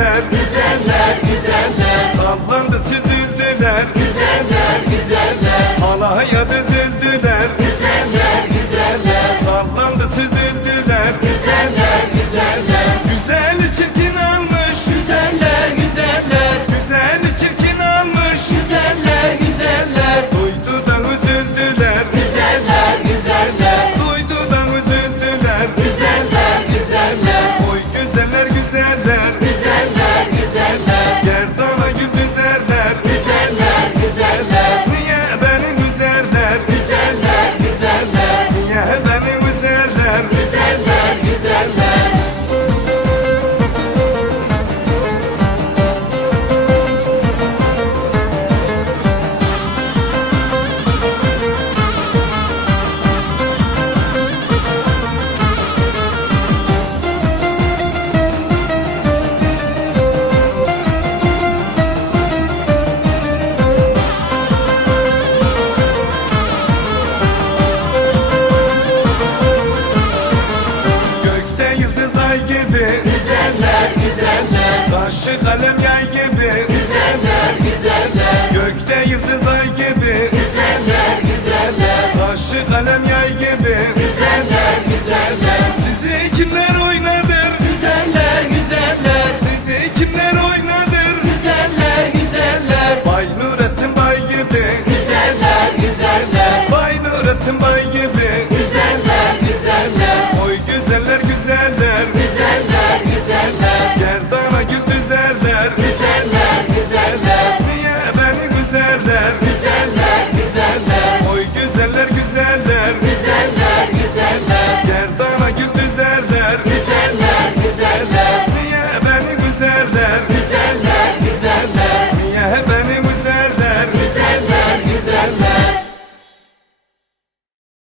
senden Yüzüm Taşı kalemler gibi. Güzeller güzeller. Gökte yıldızlar gibi. Güzeller güzeller. Taşı kalemler gibi.